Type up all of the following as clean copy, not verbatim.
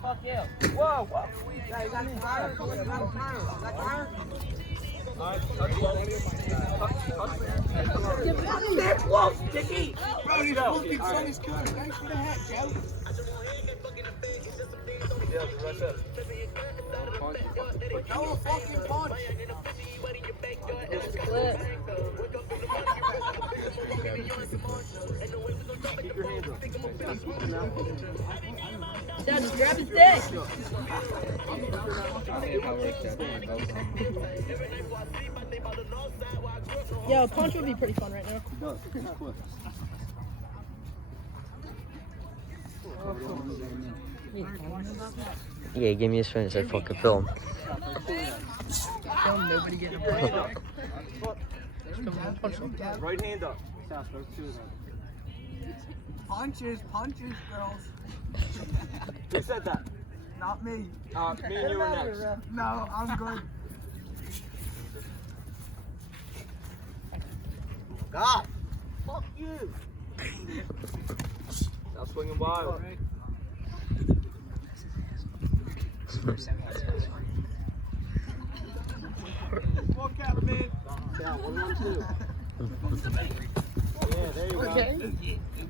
fuck you. Whoa, whoa. Yeah, you got tired. You got tired. Alright, touch close. Stay close, Dickie! Bro, he's fucking so he's good. Thanks for the hat, Joe. Yeah, right there. No fucking punch. It's the clip. Keep your hands up. Dad, just grab his dick. Yo, punch would be pretty fun right now. Yeah, give me his phone so I fucking film. Film nobody getting a punch. Right hand up. Punches, girls. Who said that? Not me. Me and you were next. No, I'm good. God. Fuck you. Now swinging wild. Walk out, man. Down, 1, 1, 2. Yeah, there you go.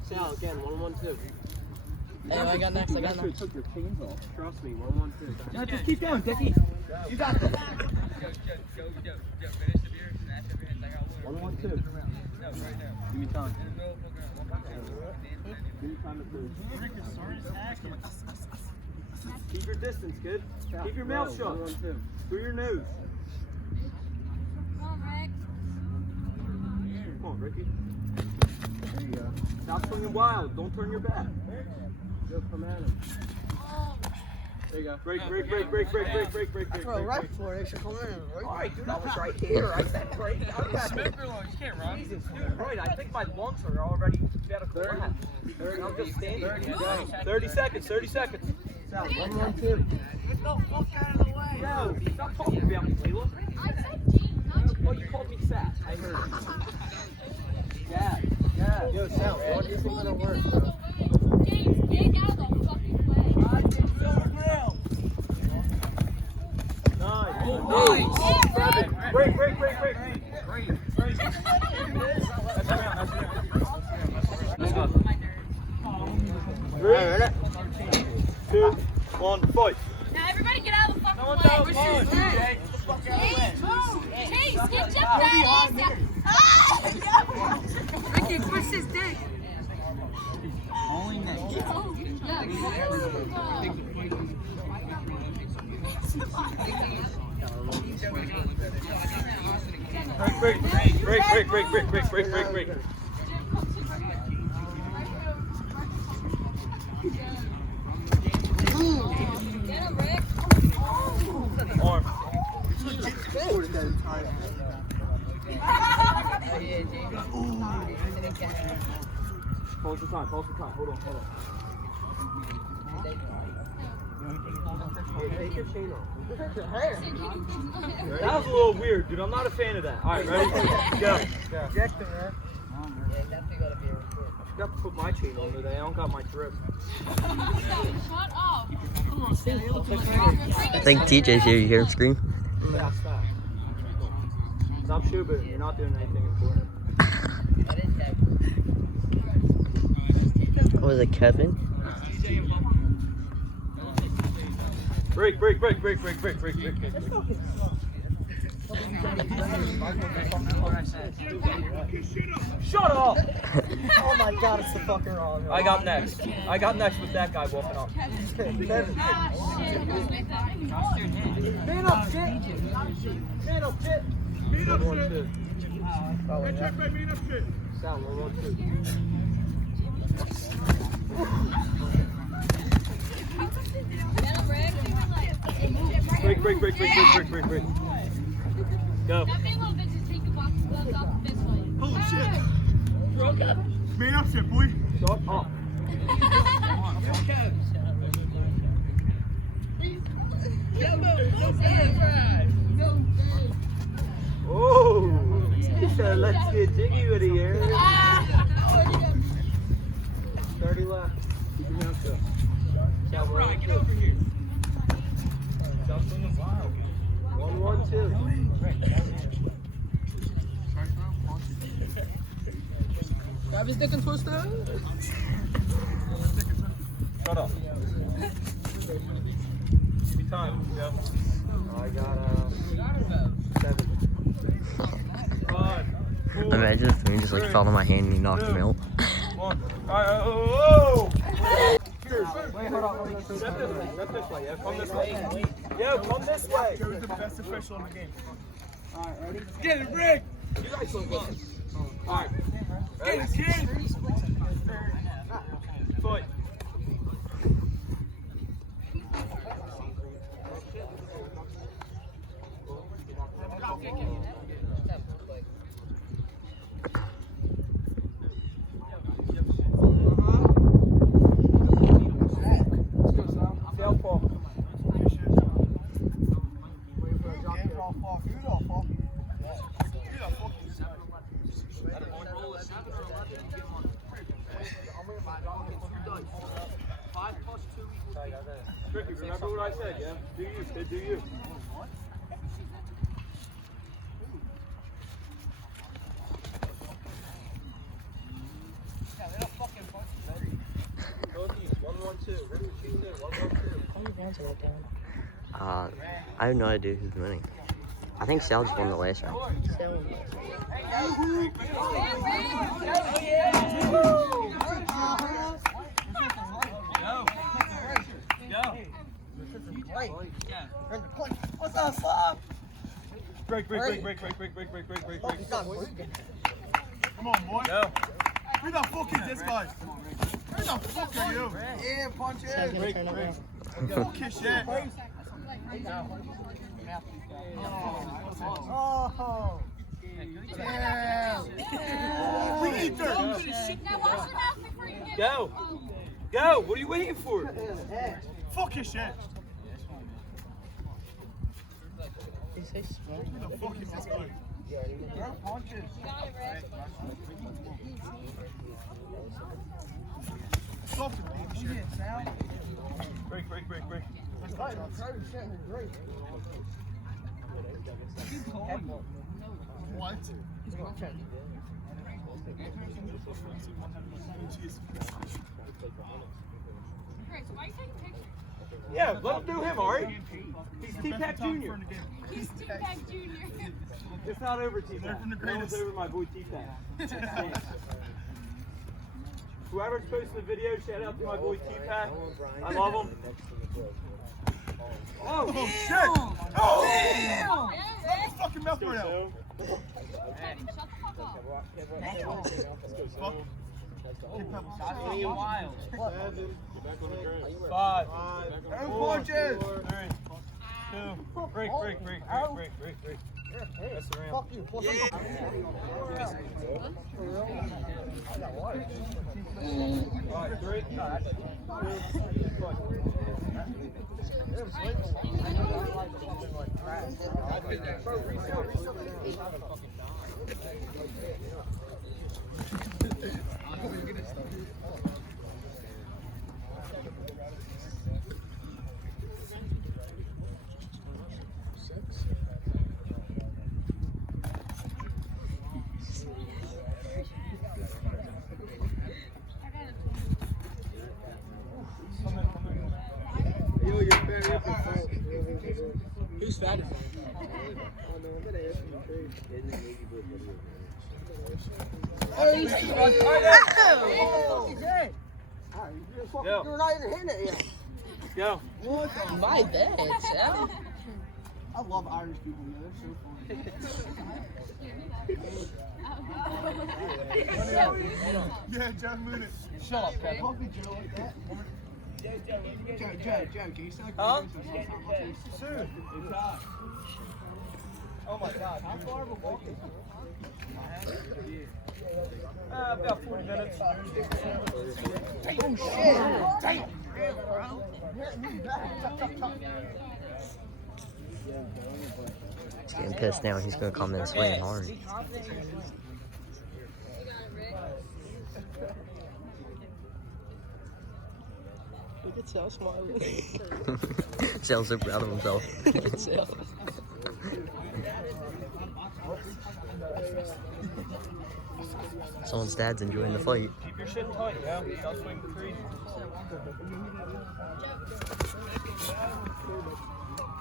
Sal, again, 1, 1, 2. Hey, I got next. Took your chains off. Trust me, 1, 1, 2. No, just keep going, Dickie. You got this. 1, 1, 2. Give me time. Give me time to prove. Keep your distance, kid. Keep your mouth shut. 1, 1, 2. Through your nose. Come on, Ricky. There you go. Stop swinging wild. Don't turn your back. Just come at him. There you go. Break. Throw right for it. Should come in. Alright, dude, I was right here. I said break. Smoker long, you can't run. Jesus, dude, right. I think my lungs are already about to collapse. I'm just standing. 30 seconds. Sal, 1, 1, 2. Get the fuck out of the way. Yo, stop talking about me, Layla. I said James, not Well, you called me fat. I heard you. Yeah. Yo, Sal, what do you think that'll work, bro? James, get out of the fucking way. 9, 8, 7. Break. Let's go. 3, 2, 1, fight. Now everybody get out of the fucking way. Chase, get your fat ass out. Rickie, push his dick. Only next. Break. Get him, Rick. Arm. Pause the time. Hold on. Take your chain off. That was a little weird, dude. I'm not a fan of that. Alright, ready? Go. Eject him, man. I forgot to put my chain on today. I don't got my drip. Shut up. I think TJ's here. You hear him scream? Stop shooting. You're not doing anything important. What was it, Kevin? Break. Shut up! Oh my god, it's the fucking wrong. I got next with that guy walking up. Man up, shit. Sal, 1, 1, 2. Break. Go. That big little bitch is taking boxes gloves off the fist fight. Oh shit. Man up, shit, boy. Shut up. Oh, he said let's get jiggy with it here. 30 left. Right, get over here. 1-1-2. Grab his dick and twist it. Shut up. Give me time. Yeah. I got 7. 5. 4. Imagine if me just like fell on my hand and he knocked me out. 1. Oh! Wait, hold on. Step this way. Step this way. Yeah, come this way. Yo, come this way. Joe's the best official in the game. Alright, ready? Get it, Rick! You guys look good. Alright. Get it, kid! Foot. Rickie, remember what I said, yeah? Do you, kid, do you? I have no idea who's winning. I think Sal just won the last round. What's up, Slob? Break. Come on, boy. Go. Who the fuck is this guy? Who the fuck are you? Yeah, punch it. Fuck his shit. Oh. Yeah. We eat dirt. Now wash your mouth before you get Go. Go. What are you waiting for? Fuck his shit. Did you say smart? Who the fuck is this guy? Stop the baby shit. Break. What? Chris, why are you taking pictures? Yeah, let him do him, alright? He's T-Pack Jr. He's T-Pack Jr. It's not over T-Pack. They're from the No, greatest. it's over my boy T-Pack. Whoever's posting the video, shout out to my boy T-Pack. I love him. Oh, shit! Oh! Yeah, Shut the fucking mouth right out. Shut the fuck up. Fuck. Wild. 5. 4, 3, 2. Break. That's the round. Fuck you. Alright, 3. Who's fat? Go. You're not even hitting it yet. Go. My bad, Sal. I love Irish people, man. They're so funny. Yeah, John Moon. Shut up, Kevin. Fuck me, Joe, like that. Joe, can you say Huh? Soon. Oh my God. How far of a walk is About 40 minutes. Oh, shit. Damn. He's getting pissed now. He's gonna come in swinging hard. Look at Sal smiling. Sal's so proud of himself. Look at Sal. Someone's dad's enjoying the fight. Keep your shit tight, yeah? Don't swing the tree.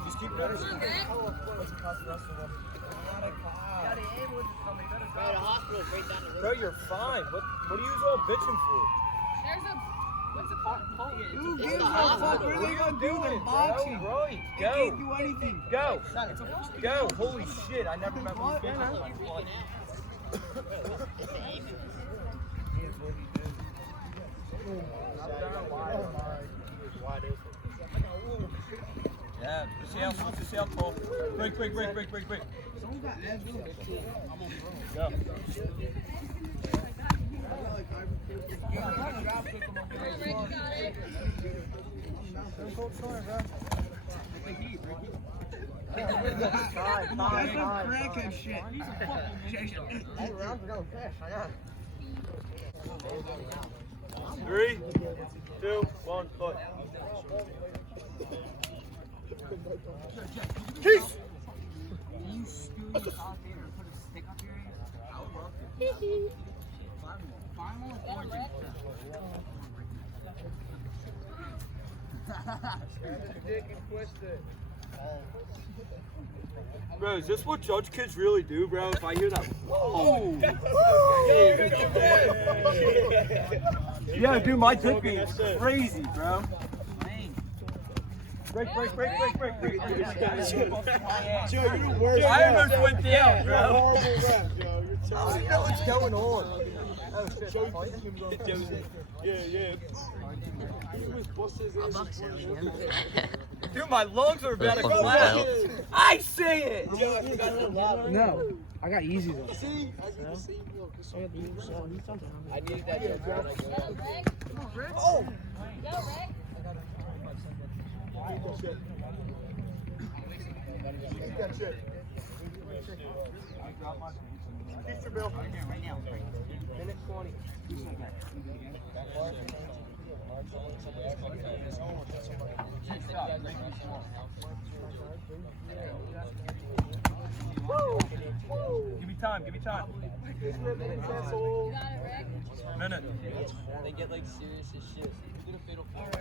Just keep better. Bro, you're fine. What are you all bitching for? There's a, what's the pole? Who gives the a fuck? hospital. What are they gonna do with boxing? Bro, right, They go. can't do anything. Go. Go. Holy shit, I never met one bitch like what. Yeah, just see how tall. Break. Go. That's some crackhead shit. He's a fucking Three, 2, 1, fight. Peace. Bro, is this what judge kids really do, bro? If I hear that, whoa! Yeah, dude, my dick is crazy, bro. Break. Joe, you're the worst. I almost went down, You're a bro. horrible ref, Joe. You're I don't terrible. know what's going on. Oh shit, Yeah. dude, my lungs are about to Fucking collapse. hell. I see it. No, I got easy though. See? I need that. Oh. Go, Rick. Keep that shit. Keep your bill. Minute 20. Give me time. You got it, Rick. Minute. They get like serious as shit. Get a fatal foul.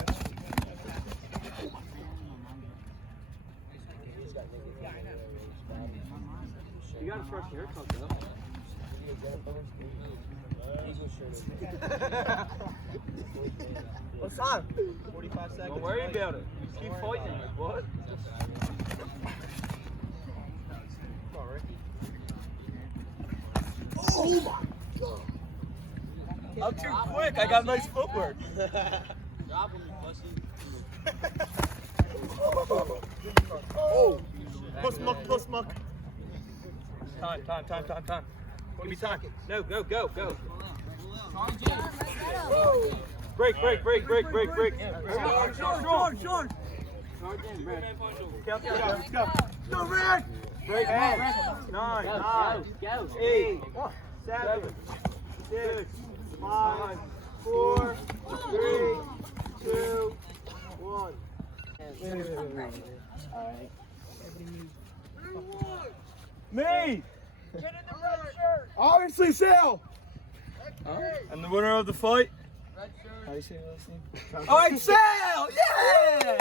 You got a fresh haircut, though. What's time? 45 seconds. Don't worry about it. Keep fighting. Like, what? Come on, Ricky. Oh my god. I'm too quick. I got nice footwork. Drop him, you pussy. Oh! Plus muck. Time. Give me time. No, go. Break. Short. Go. Go, Rick. Break. 9, 8, 7, 6, 5, 4, 3, 2, 1. Me! Obviously, Sal! I'm the winner of the fight. How do you say your last name? All right, Sal! Yeah!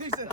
He said,